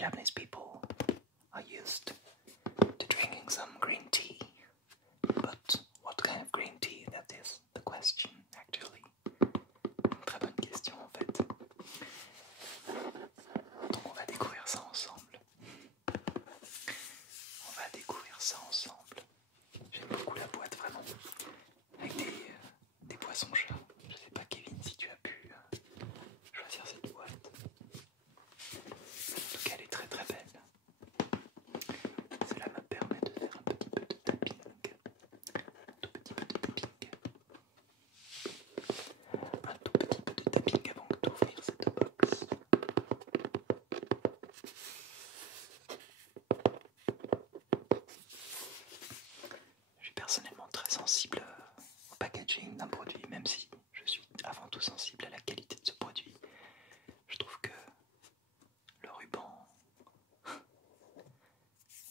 Japanese people are used to drinking some green tea. But what kind of green tea that is the question, actually. Très bonne question en fait. Donc on va découvrir ça ensemble. On va découvrir ça ensemble. J'aime beaucoup la boîte vraiment. Avec des poissons chats. Je sais pas Kevin si tu as pu choisir cette boîte. En tout cas elle est très très belle. Cela me permet de faire un petit peu de tapping. Un tout petit peu de tapping. Un tout petit peu de tapping avant d'ouvrir cette box. Je suis personnellement très sensible au packaging d'un produit, même si je suis avant tout sensible à la qualité de ce produit. Je trouve que le ruban,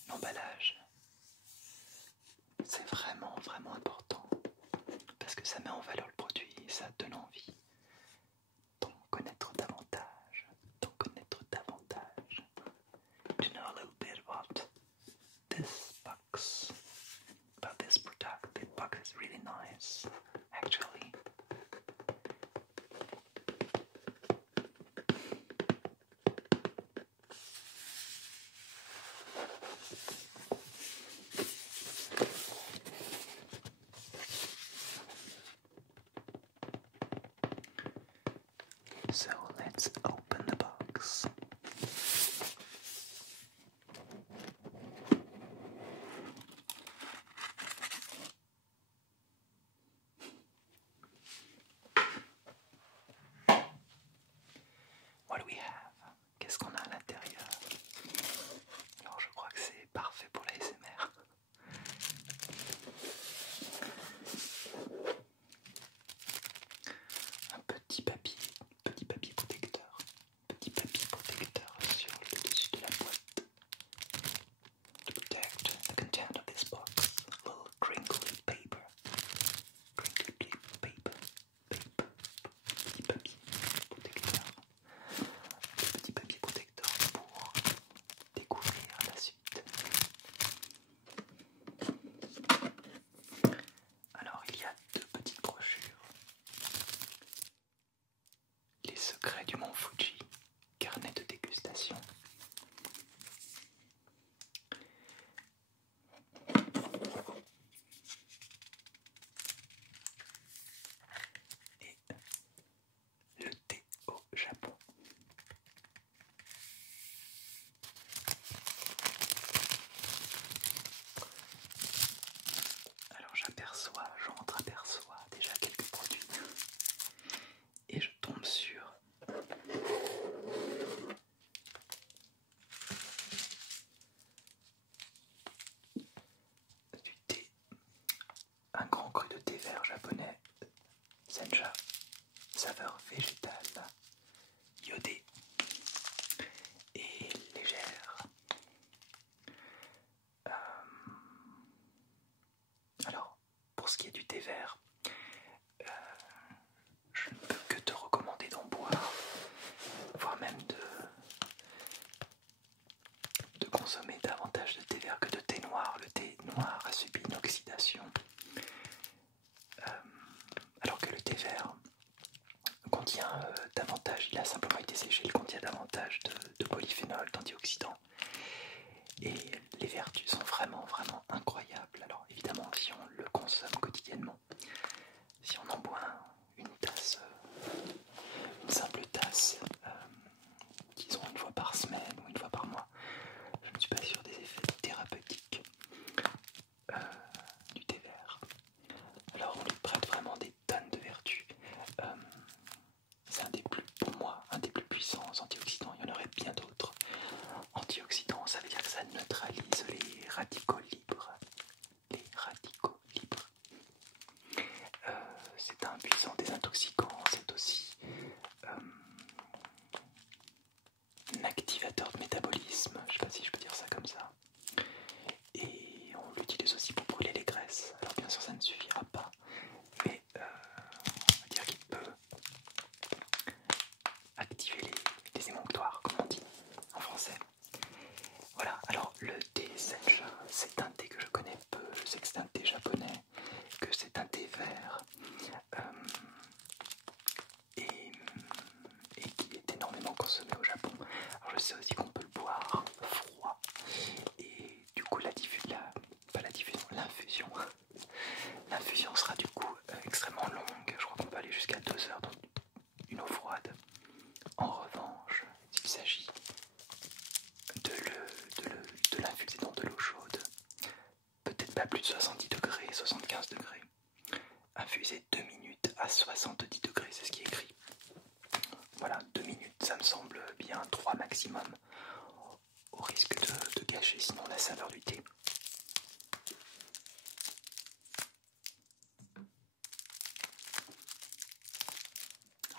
l'emballage, c'est vraiment vraiment important parce que ça met en valeur le produit et ça donne envie d'en connaître davantage, to know a little bit about this box, about this product. The box is really nice, actually. So let's open the box. What do we have? Qu'est-ce qu'on a à l'intérieur? Alors je crois que c'est parfait pour l'ASMR. Un petit papier protecteur. Petit papier protecteur sur le dessus de la boîte. To protect the content of this box. A little crinkly paper. Crinkly paper. Petit papier protecteur. Petit papier protecteur pour découvrir la suite. Alors il y a deux petites brochures. Les secrets du mont Fuji, carnet de dégustation. Et le thé au Japon. Alors j'entreaperçois déjà quelques produits et je tombe sur du thé, un grand cru de thé vert japonais, Senja, saveur végétale, iodée et légère. Alors, pour ce qui est du thé vert, je ne peux que te recommander d'en boire, voire même de consommer davantage de thé vert que de thé noir. Le thé noir a subi une oxydation, alors que le thé vert contient davantage, il a simplement été séché, il contient davantage de polyphénol, d'antioxydants. Et les vertus sont vraiment vraiment incroyables. Alors évidemment, si on le consomme quotidiennement, si on en boit une tasse, une simple tasse, disons une fois par semaine ou une fois par mois, je ne suis pas sûr des effets thérapeutiques du thé vert. Alors on lui prête vraiment des tonnes de vertus. C'est pour moi, un des plus puissants antioxydants. Il y en aurait bien d'autres. Antioxydants, ça veut dire que ça neutralise les radicaux libres c'est un thé que je connais peu. Je sais que c'est un thé japonais, que c'est un thé vert et qui est énormément consommé au Japon. Alors je sais aussi qu'on peut le boire froid et du coup l'infusion. L'infusion sera du coup extrêmement longue. Je crois qu'on peut aller jusqu'à 2 heures dans une eau froide. En revanche, s'il s'agit de l'infuser dans de l'eau chaude, peut-être pas plus de 70 degrés, 75 degrés. Infuser 2 minutes à 70 degrés, c'est ce qui est écrit. Voilà, 2 minutes, ça me semble bien, 3 maximum, au risque de gâcher sinon la saveur du thé.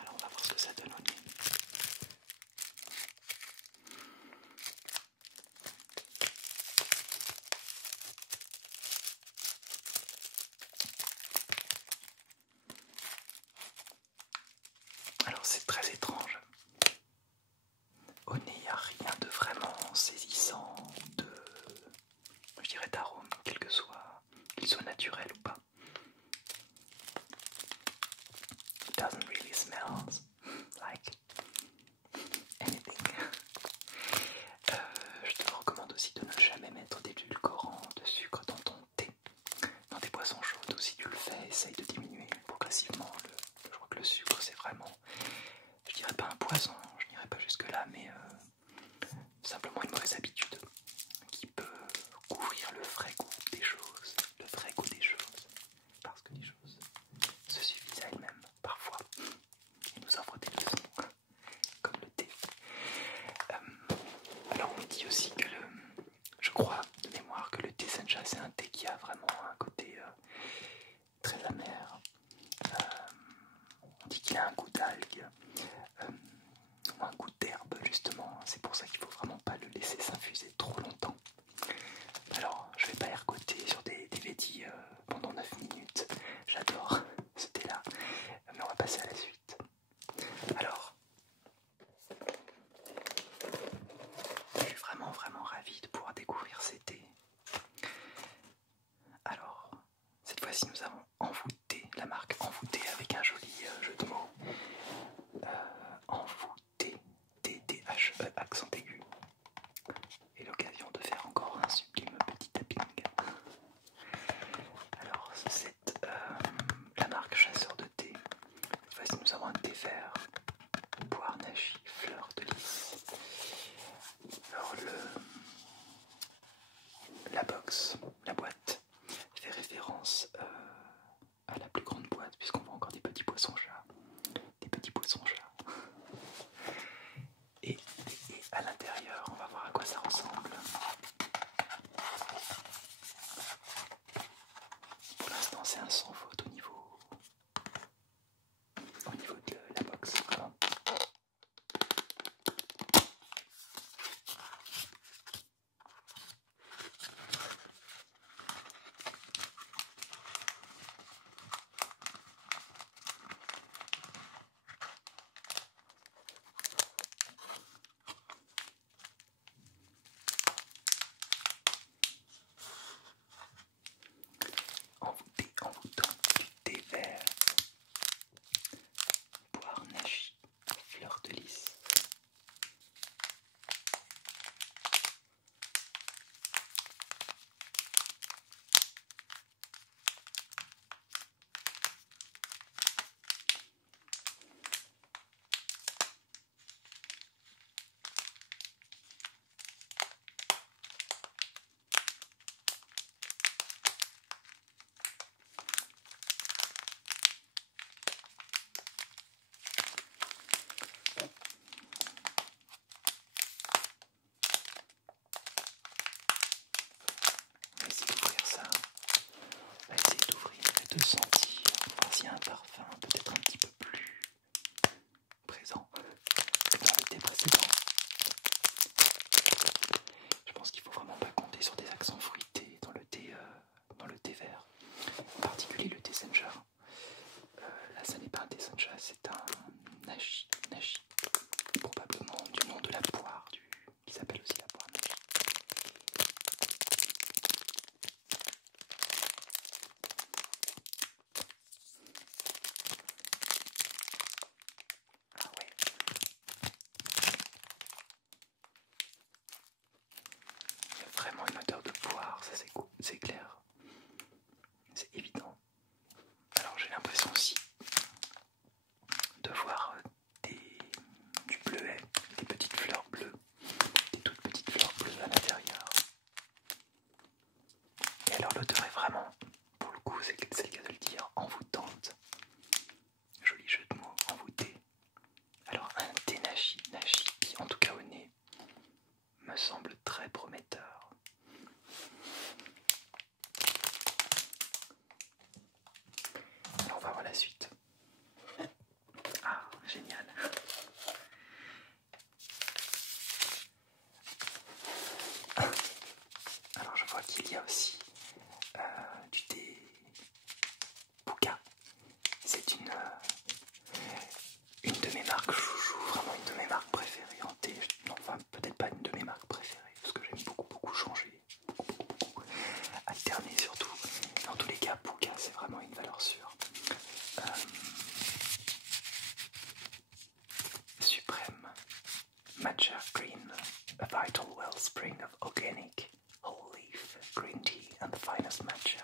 Alors on va voir ce que ça donne au nez. Alors c'est très étrange. Au nez, il n'y a rien de vraiment saisissant, je dirais d'arôme, quel que soit, qu'il soit naturel ou pas. It doesn't really smell like anything. Je te recommande aussi de ne jamais mettre d'édulcorant, de sucre dans ton thé, dans des boissons chaudes. Ou si tu le fais, essaye de diminuer progressivement. Je crois que le sucre, c'est vraiment, je dirais pas un poison, je n'irais pas jusque là, mais simplement une mauvaise habitude qui peut couvrir le vrai goût des choses, parce que les choses se suffisent à elles-mêmes parfois et nous offrent des leçons, comme le thé. Alors on dit aussi que je crois de mémoire que le thé sencha c'est un thé qui a vraiment un côté très amer. On dit qu'il a un goût d'algue, un goût d'herbe justement. C'est pour ça qu'il faut vraiment pas le laisser s'infuser trop longtemps. Alors je vais pas ergoter sur des védis pendant 9 minutes. J'adore ce thé là, mais on va passer à la suite. Alors je suis vraiment ravi de pouvoir découvrir ces thés. Alors, cette fois-ci nous avons Envoûté, la marque Envoûté avec un joli jeu de mots. Envoûté, T-T-H-E, accent aigu. Et l'occasion de faire encore un sublime petit tapping. Alors, c'est la marque Chasseur de thé. Cette fois-ci nous avons un thé vert, poire nashi, fleur de lys. Alors la box, la boîte, fait référence à la plus grande boîte, puisqu'on voit encore des petits poissons chats. Des petits poissons chats. Et à l'intérieur, on va voir à quoi ça ressemble. Pour l'instant, c'est un sans faute au niveau de la box. Voilà. rare, ça c'est clair, c'est évident. Alors j'ai l'impression aussi de voir du bleuet, des petites fleurs bleues, des toutes petites fleurs bleues à l'intérieur. Et alors l'odeur est vraiment, pour le coup c'est le cas de le dire, envoûtante. Joli jeu de mots, envoûté. Alors un thé nashi qui en tout cas au nez me semble très prometteur. Alors on va voir la suite. Ah, génial. Alors je vois qu'il y a aussi du thé Puka. C'est une de mes marques chouchou, vraiment une de mes marques préférées en thé. Non, enfin peut-être pas une de mes marques préférées, parce que j'aime beaucoup changer, beaucoup alterner surtout. Dans tous les cas, Puka c'est vraiment une valeur sûre. Supreme Matcha Green, a vital wellspring of organic whole leaf green tea and the finest matcha.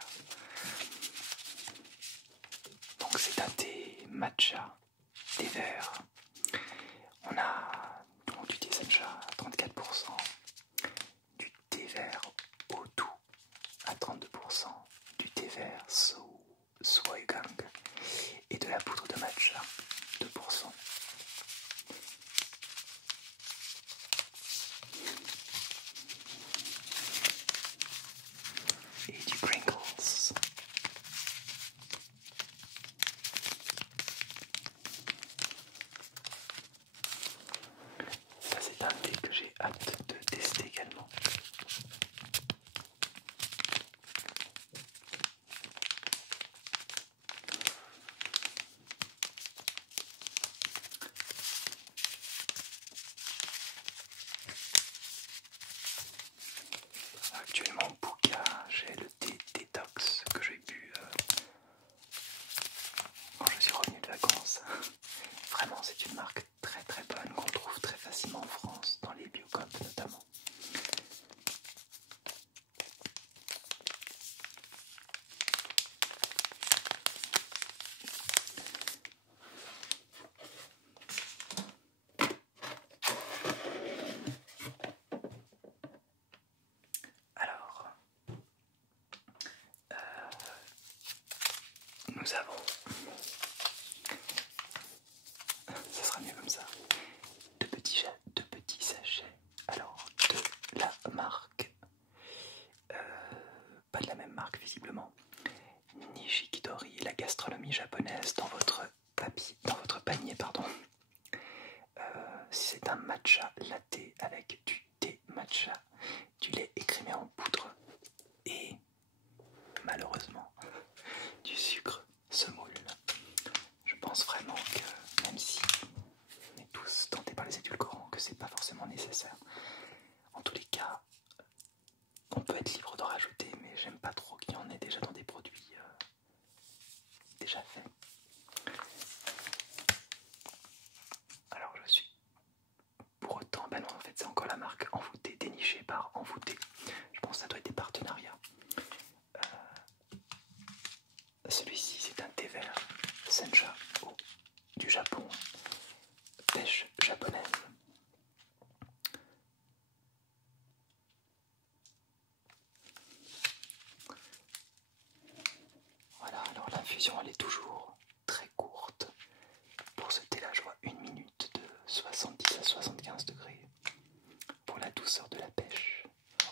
Donc c'est un thé matcha, thé vert. On a donc du thé sencha à 34%, du thé vert au doux à 32%, du thé vert soygang et de la poudre de matcha 2%. Et du Pringles. Ça c'est un thé que j'ai hâte de tester également. Actuellement, Puka, j'ai le thé détox que j'ai bu quand je suis revenu de vacances. Vraiment, c'est une marque très bonne qu'on trouve très facilement en France, dans les biocoop notamment. Alors, nous avons, ça sera mieux comme ça, deux petits sachets. Alors, de la marque, pas de la même marque visiblement, Nishikidori, la gastronomie japonaise dans votre panier, pardon. C'est un matcha latte avec du thé matcha, du lait écrémé en poudre et malheureusement du sucre semoule. Je pense vraiment que même si on est tous tentés par les édulcorants, que c'est pas forcément nécessaire. En tous les cas, on peut être libre d'en rajouter, mais j'aime pas trop qu'il y en ait déjà dans des produits déjà faits. Alors je suis pour autant, bah non en fait c'est encore la marque Envoûté, dénichée par Envoûté. Je pense que ça doit être des partenariats. Celui-ci c'est un thé vert sencha du Japon, pêche japonaise. Voilà, alors l'infusion elle est toujours très courte. Pour ce thé là je vois 1 minute de 70 à 75 degrés. Pour la douceur de la pêche,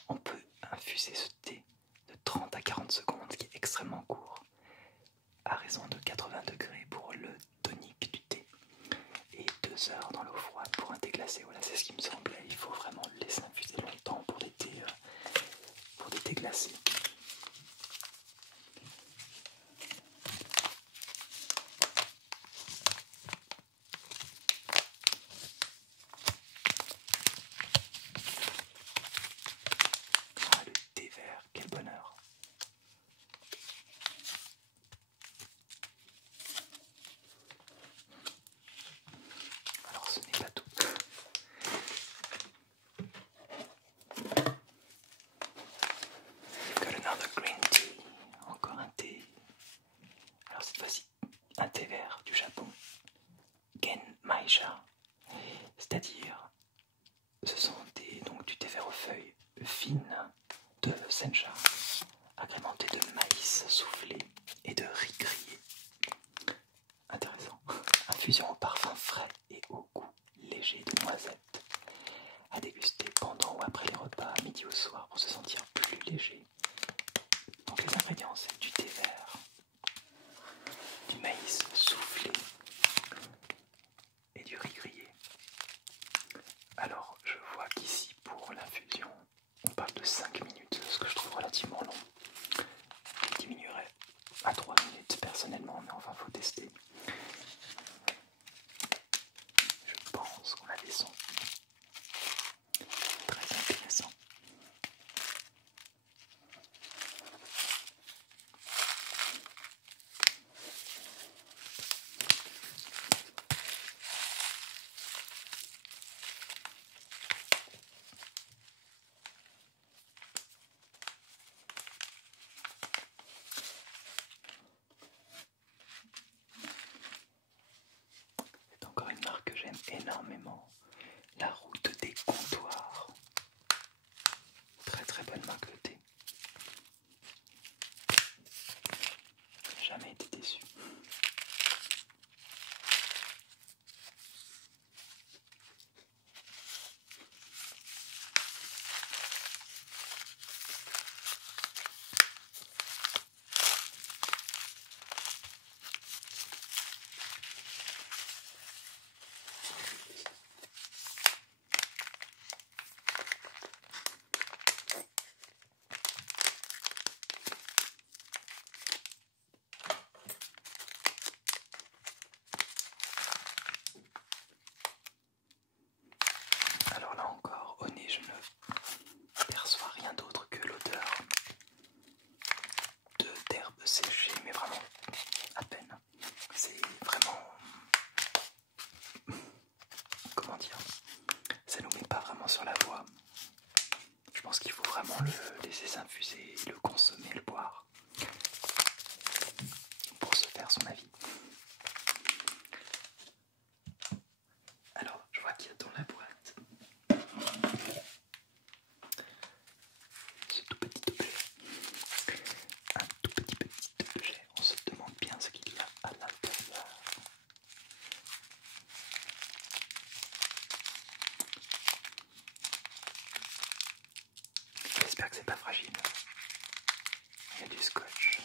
on peut infuser ce thé de 30 à 40 secondes, ce qui est extrêmement court, à raison de 80 degrés pour le tonique du thé, et 2 heures dans l'eau froide pour un thé glacé. Voilà, c'est ce qui me semblait. Il faut vraiment le laisser infuser longtemps pour des thés glacés. Ah, le thé vert, quel bonheur! Alors ce n'est pas tout. C'est-à-dire, ce sont donc du thé vert aux feuilles fines de sencha, agrémenté de maïs soufflé et de riz grillé. Intéressant. Infusion au parfum frais et au goût léger de noisettes. À déguster pendant ou après les repas, à midi ou au soir, pour se sentir plus léger. Donc les ingrédients, c'est du thé vert, du maïs soufflé et du riz grillé. Alors, je vois qu'ici, pour l'infusion, on parle de 5 minutes, ce que je trouve relativement long. Je diminuerais à 3 minutes personnellement, mais enfin, faut tester. Je pense qu'on a des sons très intéressants. C'est encore une marque que j'aime énormément, la route des comptoirs. Très très bonne marque de thé. Jamais été déçu. Alors là encore, au nez, je ne perçois rien d'autre que l'odeur d'herbes séchées, mais vraiment à peine. C'est vraiment... Comment dire? Ça nous met pas vraiment sur la voie. Je pense qu'il faut vraiment le laisser s'infuser, le consommer, le boire, pour se faire son avis. Alors, je vois qu'il y a dans la boîte ce tout petit objet. Un tout petit objet. On se demande bien ce qu'il y a à l'intérieur. J'espère que c'est pas fragile. Il y a du scotch.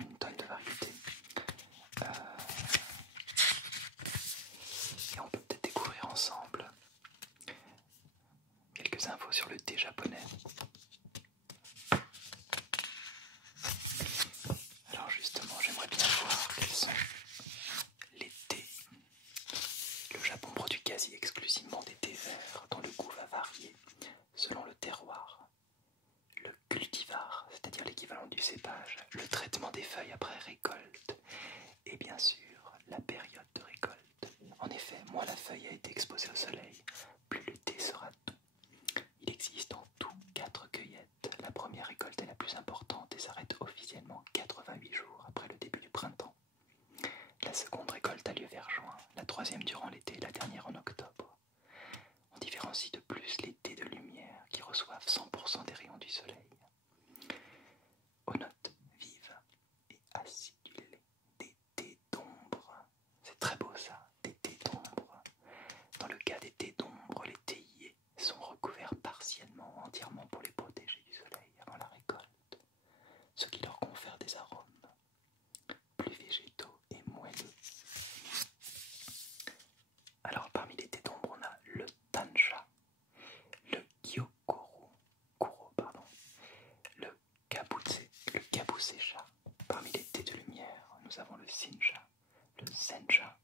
une tonne de variétés. Et on peut peut-être découvrir ensemble quelques infos sur le thé japonais. Alors justement, j'aimerais bien voir quels sont les thés. Le Japon produit quasi exclusivement des thés verts dont le goût va varier selon le terroir, le cultivar, c'est-à-dire l'équivalent du cépage, le traitement des feuilles après récolte et bien sûr la période de récolte. En effet, moins la feuille a été exposée au soleil, plus le thé sera doux. Il existe en tout 4 cueillettes. La première récolte est la plus importante et s'arrête officiellement 88 jours après le début du printemps. La seconde récolte a lieu vers juin, la troisième durant l'été et la dernière en octobre. On différencie de plus les thés de lumière qui reçoivent 100% des rayons du soleil. Aux notes vives et acidulées, des thés d'ombre. C'est très beau ça, des thés d'ombre. Dans le cas des thés d'ombre, les théiers sont recouverts partiellement ou entièrement pour les protéger du soleil avant la récolte, ce qui leur confère des arômes plus végétaux et moelleux. Alors parmi les thés d'ombre, on a le tancha, le gyokuro, le kabusecha. Parmi les thés de lumière, nous avons le shinja, le senja,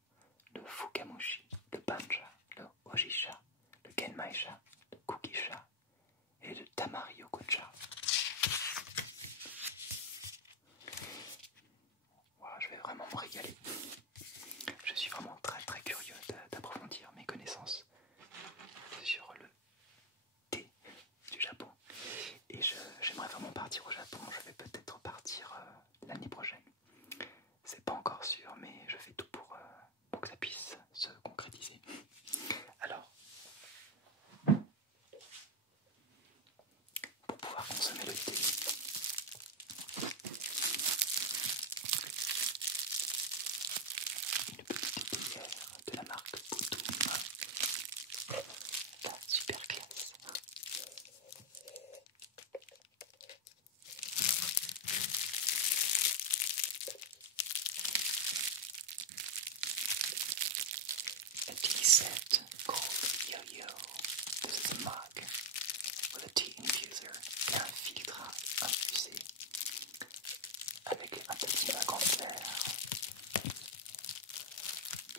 le fukamushi, le banja, le ojisha, le genmaisha, le kukisha et le tamaryokocha. Wow, je vais vraiment me régaler. Je suis vraiment très très curieux d'approfondir mes connaissances sur le thé du Japon. Et j'aimerais vraiment partir au Japon. Je vais peut-être partir l'année prochaine. C'est pas encore sûr, mais je fais tout pour que ça puisse se concrétiser. Alors, pour pouvoir consommer le thé, une petite théière de la marque Bodum, la super classe. A tea set called Yo-Yo. This is a mug with a tea infuser et un filtre à infuser avec un petit mug en verre.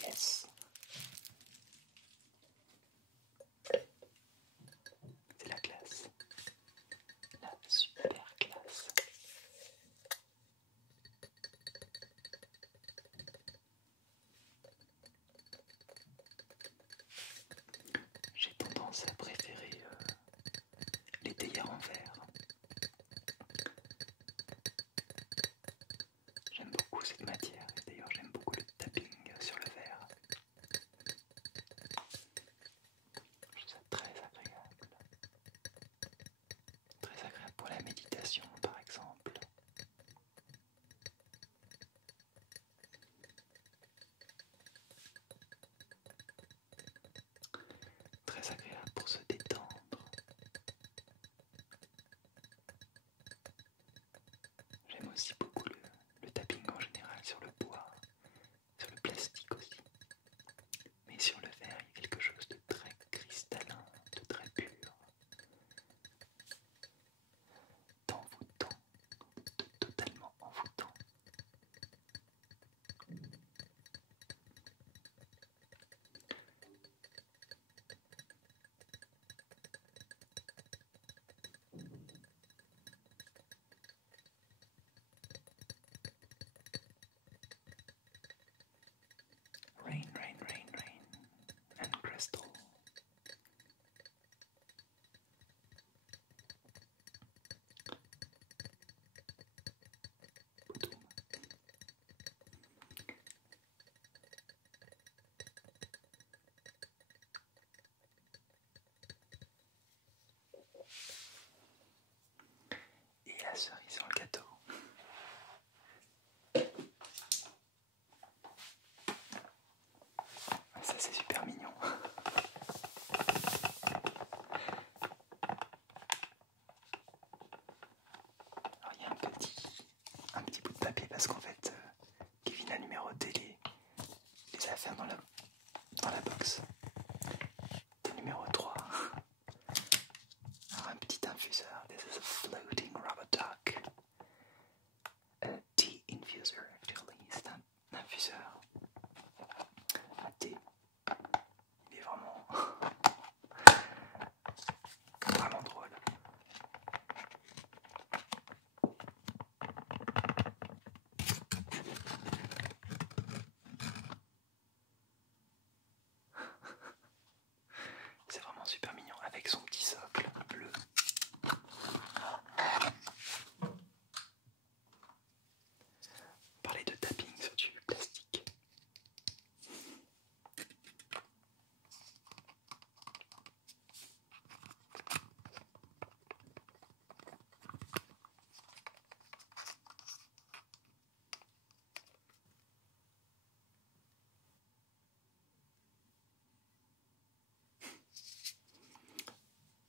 Yes. C'est la classe. La super classe. J'ai tendance à préférer les théières en verre. J'aime beaucoup cette matière et d'ailleurs j'aime beaucoup le tapping sur le verre. Je trouve ça très agréable. Très agréable pour la méditation par exemple. Très agréable pour se détendre. J'aime aussi beaucoup le tapping en général sur le bois, sur le plastique aussi. Mais sur le verre, il y a quelque chose de très cristallin, de très pur, d'envoûtant, de totalement envoûtant. diffuser actually. C'est un infuseur à thé. Il est vraiment vraiment drôle. C'est vraiment super mignon avec son petit socle bleu. Parler de tapping sur du plastique.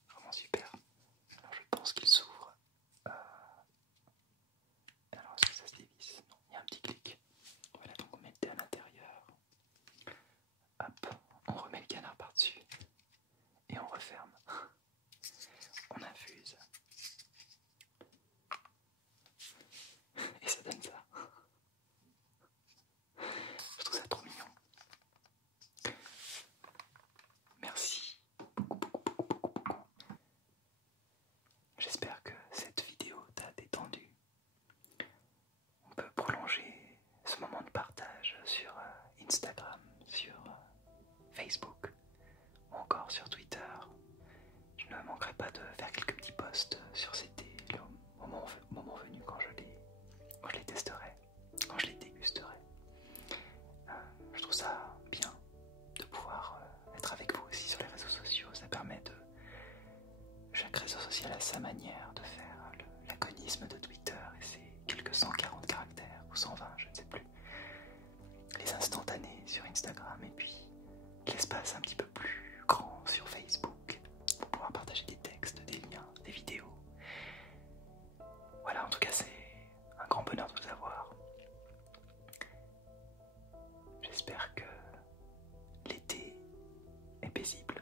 Vraiment super. Alors je pense qu'il s'ouvre. Alors est-ce que ça se dévisse? Non, il y a un petit clic. Voilà, donc on met le thé à l'intérieur. Hop, on remet le canard par-dessus. Et on referme. On infuse. Et ça donne ça. Je trouve ça trop mignon. Merci beaucoup. J'espère que cette vidéo t'a détendu. On peut prolonger ce moment de partage sur Instagram, sur Facebook ou encore sur Twitter. Je ne manquerai pas de faire quelques petits posts sur ces thés au moment venu quand je les testerai, quand je les dégusterai. Je trouve ça bien de pouvoir être avec vous aussi sur les réseaux sociaux. Ça permet de... Chaque réseau social a sa manière de faire l'agonisme de Twitter et c'est quelques 140 caractères ou 120, je ne sais plus. Les instantanés sur Instagram et puis l'espace un petit peu plus grand sur Facebook pour pouvoir partager des textes, des liens, des vidéos. Voilà, en tout cas c'est un grand bonheur de vous avoir. J'espère que l'été est paisible